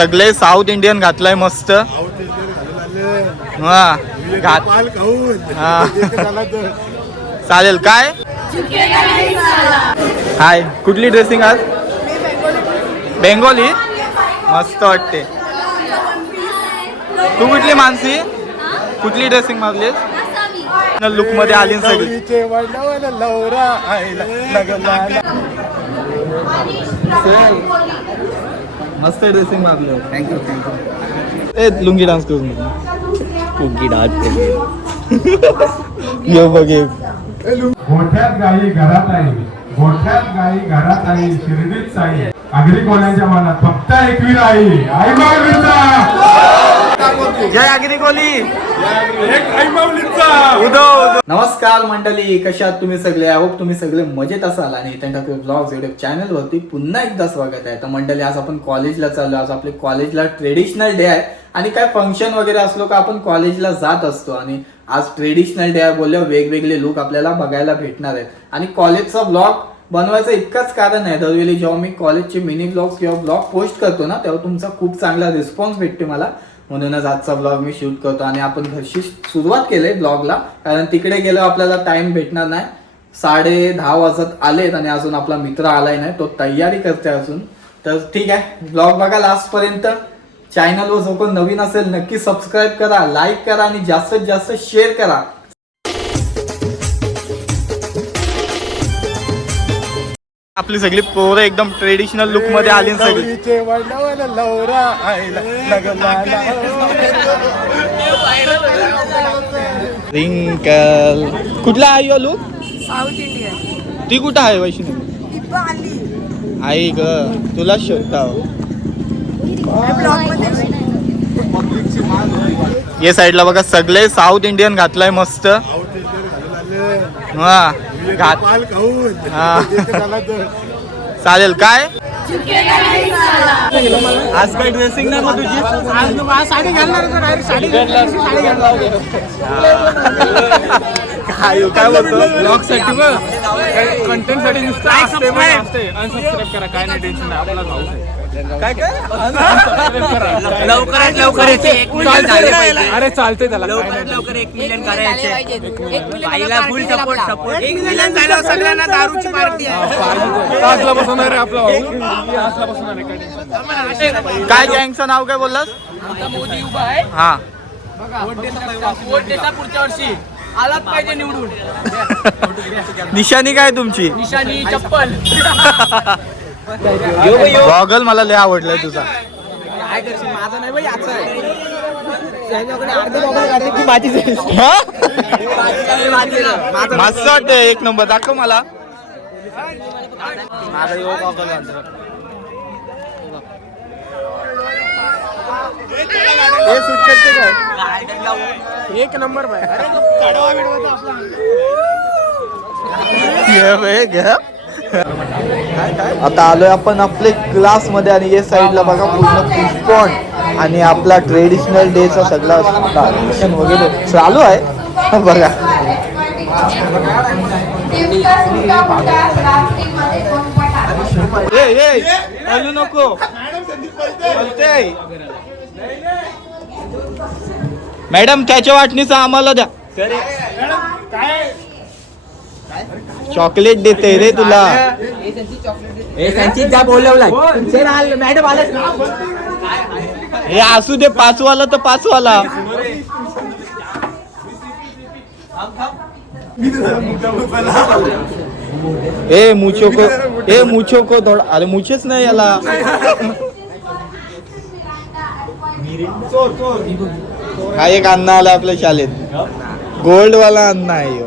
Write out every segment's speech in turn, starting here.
सगळे south Indian घातलाय मस्त. हा घात हा. चालेल काय? हाय कुठली ड्रेसिंग आज? बेंगोली. मस्त वाटते. तू कुठली मानसी? कुठली ड्रेसिंग मारलीस? लुकमध्ये आली सगळी. नवरीचे वडलावाला लवरा आईला लग्नाला. मस्त ड्रेसिंग मारलं थँक्यू थँक्यू ए लुंगी डान्स करून लुंगी डान्स ये बघ ये गोठ्यात गाई घरात आई गोठ्यात गाई घरात आई शिर्डीत साई. आगरी कोणाच्या मनात फक्त एकवीर आई आई माऊलीचा जय अग्नी कोली नमस्कार मंडळी कशा तुम्ही सगळे? आहोत तुम्ही सगळे मजेत असाल आणि इथं ठाकरे ब्लॉग्स युट्यूब चॅनल वरती पुन्हा एकदा स्वागत आहे. तर मंडळी आज आपण कॉलेजला चाललो आज आपले कॉलेजला ट्रेडिशनल डे आहे. आणि काय फंक्शन वगैरे असलो का आपण कॉलेजला जात असतो. आणि आज ट्रेडिशनल डे आहे बोलल्यावर वेगवेगळे लुक आपल्याला बघायला भेटणार आहेत. आणि कॉलेजचा ब्लॉग बनवायचं इतकंच कारण आहे. दरवेळी जेव्हा मी कॉलेजचे मिनी ब्लॉग किंवा ब्लॉग पोस्ट करतो ना तेव्हा तुमचा खूप चांगला रिस्पॉन्स भेटते मला. म्हणूनच आजचा ब्लॉग मी शूट करतो आणि आपण घरशी सुरुवात केली ब्लॉगला कारण तिकडे गेलो आपल्याला टाइम भेटणार नाही. साडे दहा वाजत आलेत आणि अजून आपला मित्र आलाय नाही. तो तयारी करते अजून. तर ठीक आहे ब्लॉग बघा लास्ट पर्यंत. चॅनलवर जो कोण नवीन असेल नक्की सबस्क्राईब करा लाईक करा आणि जास्तीत जास्त शेअर करा. आपली सगळी पोरं एकदम ट्रेडिशनल लुकमध्ये आली ना सगळी. रिंकल. कुठला आहे यो लुक साऊथ इंडियन ती कुठं आहे वैष्णवी? आई ग तुला शोधता ब्लॉगमध्ये या साईडला बघा सगळे साऊथ इंडियन घातलाय मस्त. हा. घात. हा. चालेल काय? आज काय ड्रेसिंग नाही मग तुझी? साडी घालणार डायरेक्ट साडी साडी काय काय बोलतो? ब्लॉगसाठी बघ. कंटेंटसाठी नुसतं असते असते. अनसबस्क्राईब करा काय नाही टेन्शन नाही. आपला भाऊ आहे. काय काय? Subscribe करा. लवकरात लवकर याचे एक मिलियन झाले पाहिजे. अरे चालतंय त्याला. काय लवकरात. लवकर एक मिलियन करायचे बाईला फुल सपोर्ट सपोर्ट एक मिलियन झालं सगळ्यांना दारूची पार्टी बसवणार आहे आपला बसवणार आहे काय गँगचं नाव काय बोललास? मोदी उभा आहे. हा. वोट देता पुढच्या वर्षी. आलाच पाहिजे निवडून. निशाणी काय तुमची? निशाणी चप्पल. गॉगल मला लय आवडलाय तुझा. काय? करशील? माझं नाही बाई याचं आहे. माझीच. हा? मस्त वाटतंय. एक नंबर. दाखव मला. माझा यो गॉगल. हे काय? एक नंबर बाय. आता आलोय आपण आपले क्लासमध्ये आणि या साईडला बघा पूर्ण पुष्पॉन आणि आपला ट्रेडिशनल डेचा सगळा फंक्शन वगैरे. चालू आहे. बघा. ए ए हलू नको. मॅडम त्याच्या वाटणीचा आम्हाला द्या. चॉकलेट देते रे तुला. मॅडम आले हे असू दे पाचवाला तर पाचवाला. ए मुछो को ए मुछो को थोडा अरे मुछेच नाही याला. हा एक अण्णा आला आपल्या शाळेत. गोल्ड वाला अण्णा आहे.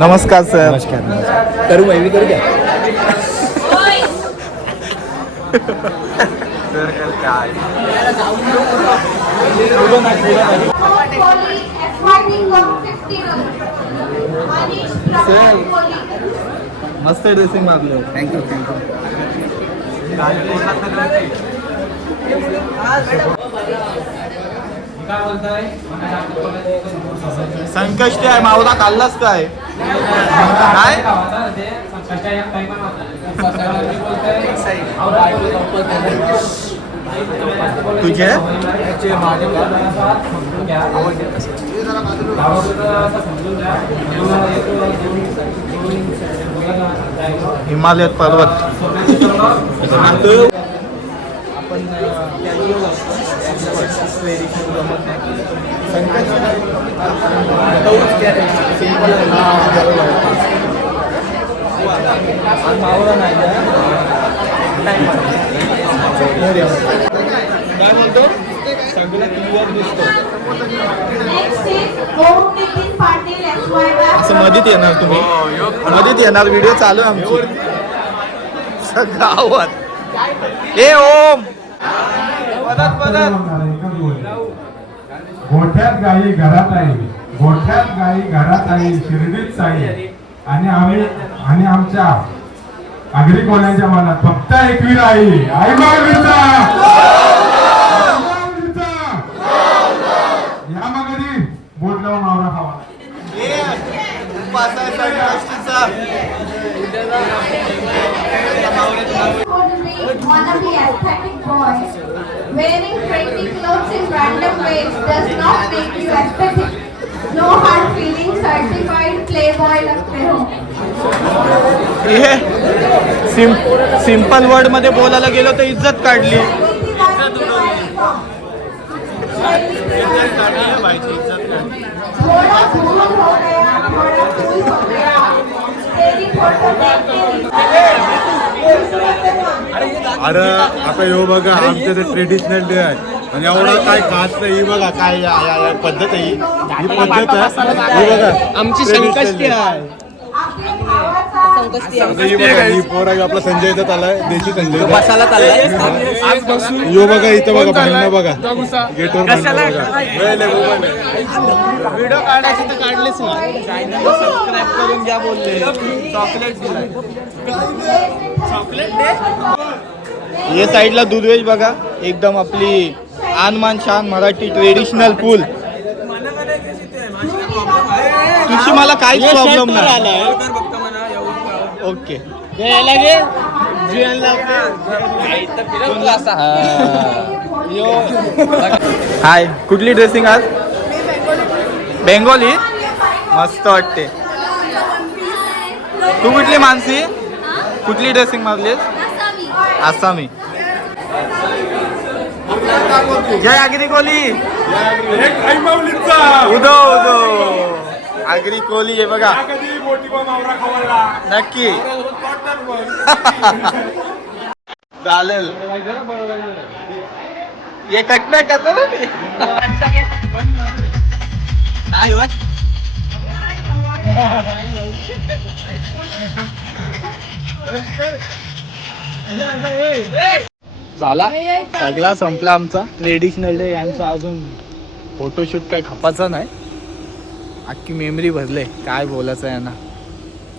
नमस्कार सर. नमस्कार करू मी करू द्या मस्त ड्रेसिंग मारलं थँक्यू थँक्यू संकष्टी आहे मावला खाल्लास काय? काय? तुझे? हिमालयात पर्वत. कॅज्युअल जमत नाही सिंपल मावळा नाही काय म्हणतो सगळं क्लिअर दिसतो असं मध्येच येणार तुम्ही. मध्येच येणार व्हिडिओ चालू आहे आमची. सगळं गावात ए ओम. गोठ्यात गाई घरात आहे. गोठ्यात गाई घरात आहे. शिर्डीत साई. आणि आम्ही आणि आमच्या आगरी कोल्यांच्या मनात? फक्त एकवीर आई आई माऊलीचा Wearing trendy clothes in random ways does not make you aesthetic. No hard feelings, certified playboy लगते हो. हे सिम सिंपल वर्डमध्ये बोलायला गेलो तर इज्जत काढली थोड़ा भूल हो गया, थोड़ा फूल हो गया. तेरी फोटो देख के अरे आता ह्यो बघा आमचं ते. ट्रेडिशनल डे आहे आणि एवढा काय खास नाही ही बघा काय या- या- या पद्धत आहे ही. ही पद्धत आहे. ही बघा. आमची day. आहे. ही आपला संजय आलाय देशी संजय दत्त. मसाला चाललाय. यो बघा इथं बघा भांडणं बघा. गेटवर भांडणं बघा. लय लय मोबाईल आहे. व्हिडिओ काढायचे तर काढलेच नाही चॅनलला सबस्क्राईब करून घ्या बोलले. चॉकलेट दिलाय. हे साईडला दुधवेज बघा. एकदम आपली आनमान शान मराठी ट्रेडिशनल फुल तुझी मला काहीच प्रॉब्लेम नाही. ओके. हाय कुठली ड्रेसिंग आज? बेंगोली? मस्त वाटते. तू कुठली मानसी? कुठली ड्रेसिंग मारलीस? आसामी. जय आगरी कोली. एक आई माऊलीचा. उदो उदो. आगरी कोली आहे बघा. नक्की. चालेल. हे कट नाही करतो ना मी? नाही होत. झाला. सगळा संपला आमचा. ट्रेडिशनल डे यांचा अजून फोटोशूट काय खपाचा नाही. अख्खी मेमरी भरले. काय बोलायचं ना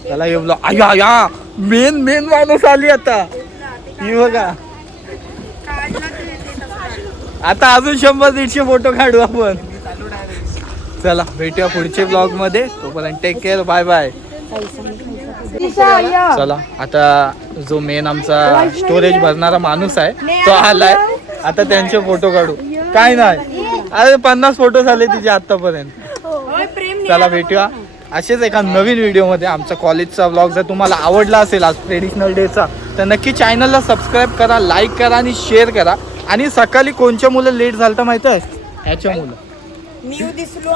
त्याला हे बोला आया या मेन मेन माणूस आली आता. ही बघा. आता अजून शंभर दीडशे फोटो काढू आपण. चला भेटूया पुढच्या ब्लॉगमध्ये. तोपर्यंत टेक केअर बाय बाय चला आता जो मेन आमचा स्टोरेज भरणारा माणूस आहे तो आलाय. आता त्यांचे फोटो काढू. काय नाही. अरे पन्नास फोटो झाले तिचे आतापर्यंत. चला भेटूया. असेच एका नवीन व्हिडिओमध्ये आमचा कॉलेजचा ब्लॉग जर तुम्हाला आवडला असेल आज ट्रेडिशनल डेचा तर नक्की चॅनलला सबस्क्राईब करा लाईक करा आणि शेअर करा. आणि सकाळी कोणच्या मुलं लेट झालं तर माहिती आहे? ह्याच्या मुलं. न्यू दिसलो